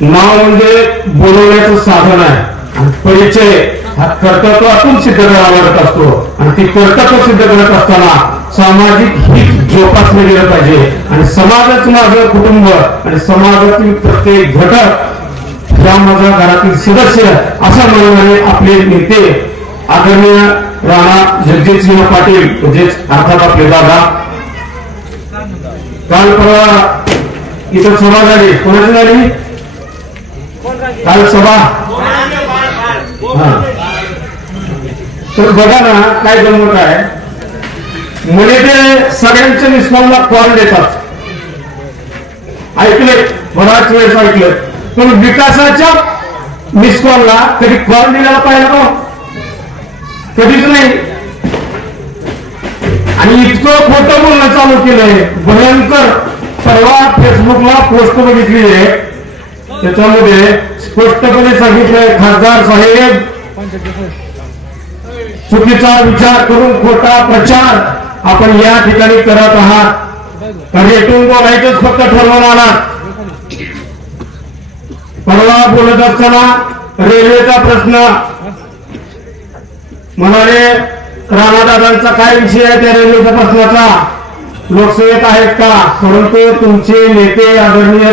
नाव म्हणजे बोलवण्याचं साधन आहे. परिचय हा कर्तृत्वातून सिद्ध करावा लागत असतो. आणि ती कर्तृत्व सिद्ध करत असताना सामाजिक हित जोपासले गेलं पाहिजे. आणि समाजच माझं कुटुंब आणि समाजातील प्रत्येक घटक या माझ्या घरातील सदस्य असं म्हणणारे आपले नेते आदरणीय राणा जगजितसिंह पाटील म्हणजेच अर्थात आपले दादा. काल परवा इथं सभा झाली. कोणाची झाली? काल सभा. तर बघा ना काय गंमत आहे. मुले ते सगळ्यांच्या निष्कामला कॉल देतात. ऐकले बराच वेळेस ऐकलं पण विकासाच्या मिस कॉलला कधी कॉल दिलेला पाहिजे का कधीच नाही. आणि इतकं खोटं बोलणं चालू केलंय. भयंकर. परवा फेसबुकला पोस्ट बघितली आहे त्याच्यामध्ये स्पष्टपणे सांगितलंय खासदार साहेब. चुकीचा विचार करून खोटा प्रचार आपण या ठिकाणी करत आहात. कारण रेटून बोलायचंच फक्त ठरवून आला परवा बोलत असताना रेल्वेचा प्रश्न. म्हणाले राणादादांचा काय विषय आहे त्या रेल्वेच्या प्रश्नाचा? लोकसेवेत आहेत का? परंतु तुमचे नेते आदरणीय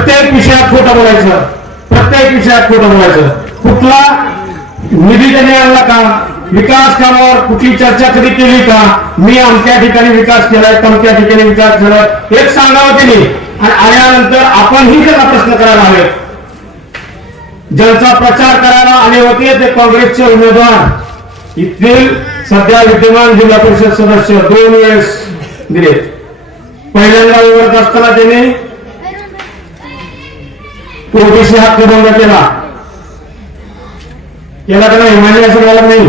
प्रत्येक विषयात खोटं बोलायचं. प्रत्येक विषयात खोटं बोलायचं. कुठला निधी त्याने आणला का? विकास कामावर कुठली चर्चा कधी केली का? मी अमक्या ठिकाणी विकास केलाय तमक्या ठिकाणी विकास केलाय एक सांगावं त्यांनी. आणि आल्यानंतर आपणही त्याचा प्रश्न करायला हवे ज्यांचा प्रचार करायला आले होते ते काँग्रेसचे उमेदवार. इथील सध्या विद्यमान जिल्हा परिषद सदस्य दोन वेळेस दिले पहिल्यांदा निवडत असताना त्यांनी ओबीसी हक्क भंग केला केला का नाही मान्य असं झालं नाही.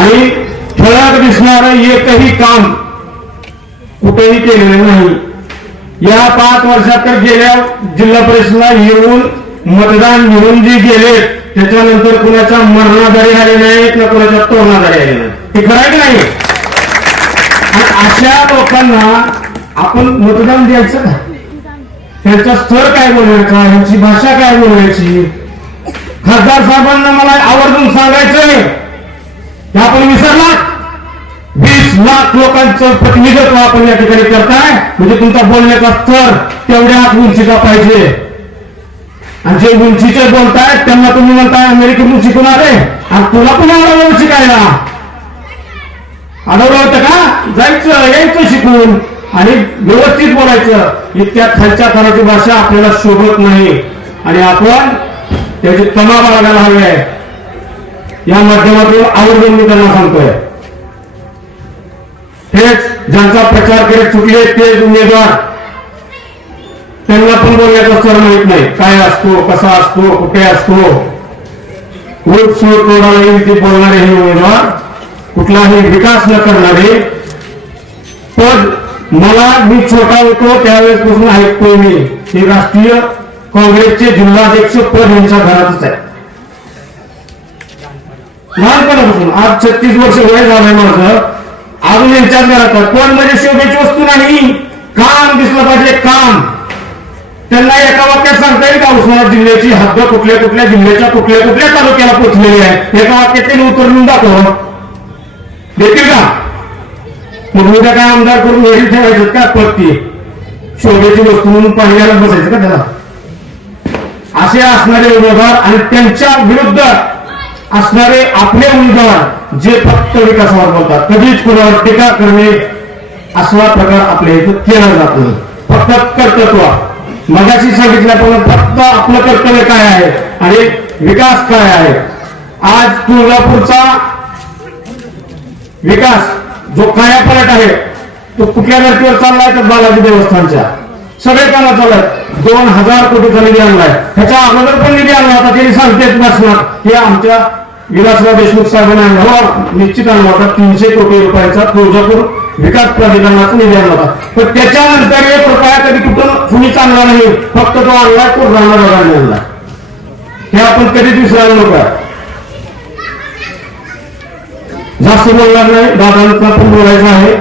आणि ठळक दिसणार एकही काम कुठेही केलेलं नाही. या पाच वर्षात तर गेल्या जिल्हा परिषदला येऊन मतदान घेऊन जे गेले त्याच्यानंतर कुणाच्या मरणाधारी आले नाहीत ना कुणाच्या तोरणाधारी आले नाही. हे खरं आहे की नाही? आणि अशा लोकांना आपण मतदान द्यायचं. का त्यांचा स्तर काय बोलायचा? यांची भाषा काय बोलायची? खासदार साहेबांना मला आवर्जून सांगायचंय. की आपण विसरला वीस लाख लोकांचं प्रतिनिधित्व आपण या ठिकाणी करताय. म्हणजे तुमचा बोलण्याचा स्तर तेवढ्याच उंचीचा पाहिजे. आणि जे उंचीचे बोलताय त्यांना तुम्ही म्हणताय अमेरिकेतून शिकून आले आणि तुला पण आढळलं शिकायला आढळलं होतं का? जायचं यायचं शिकून. आणि व्यवस्थित बोलायचं. इतक्या खालच्या थराची भाषा आपल्याला शोभत नाही. आणि आपण त्याची तमा बाळगायला हवी आहे या माध्यमातून आवर्जून मी त्यांना सांगतोय. हेच ज्यांचा प्रचार करत चुकले तेच उमेदवार. त्यांना पण बोलण्याचा स्तर माहीत नाही. काय असतो कसा असतो कुठे असतो. खूप सूर तोडाला ते बोलणारे हे उमेदवार. कुठलाही विकास न करणारे पद मला मी छोटा होतो त्यावेळेसपासून ऐकतोय मी. हे राष्ट्रीय काँग्रेसचे जिल्हाध्यक्ष पद यांच्या घरातच आहे. लहानपणापासून आज छत्तीस वर्ष वय झालंय माझं. अजून यांच्याच घरात पण म्हणजे शोभेची वस्तू नाही? काम दिसलं पाहिजे काम. त्यांना एका वाक्यात सांगता येईल का? उस्मानाबाद जिल्ह्याची हद्द कुठल्या कुठल्या जिल्ह्याच्या कुठल्या कुठल्या तालुक्याला पोहोचलेली आहे? एका वाक्यात त्यांनी उतरून दाखव. देतील का? मग उद्या काय आमदार करून वेळी ठेवायचं का पत्ती? शोभेची वस्तू म्हणून पाहिल्याला बसायचं का त्याला? असे असणारे उमेदवार आणि त्यांच्या विरुद्ध असणारे आपले उमेदवार जे फक्त विकासावर बोलतात. कधीच कोणावर टीका करणे असला प्रकार आपल्या इथं केला जात. नाही फक्त कर्तृत्व. मगाशी सांगितल्याप्रमाणे फक्त आपलं कर्तव्य काय आहे आणि विकास काय आहे? आज तुळजापूरचा विकास जो कायापलट आहे तो कुठल्या धर्तीवर चाललाय तर बालाजी देवस्थानच्या. सगळे कामं चालत दोन हजार कोटीचा निधी आणलाय. ह्याच्या अगोदर पण निधी आणला होता त्यांनी सांगतेत नसणार हे आमच्या विलासराव देशमुख साहेबांनी आणला निश्चित आणला होता. तीनशे कोटी रुपयाचा तुळजापूर विकास प्राधिकरणाचा निधी आणला होता. पण त्याच्यानंतर एक रुपया कधी कुठून कुणीच आणला नाही. फक्त तो आणलाय तो राणा आणला हे आपण कधीच विसरायला नको आहे. जास्त बोलणार नाही दादांना पण बोलायचं आहे.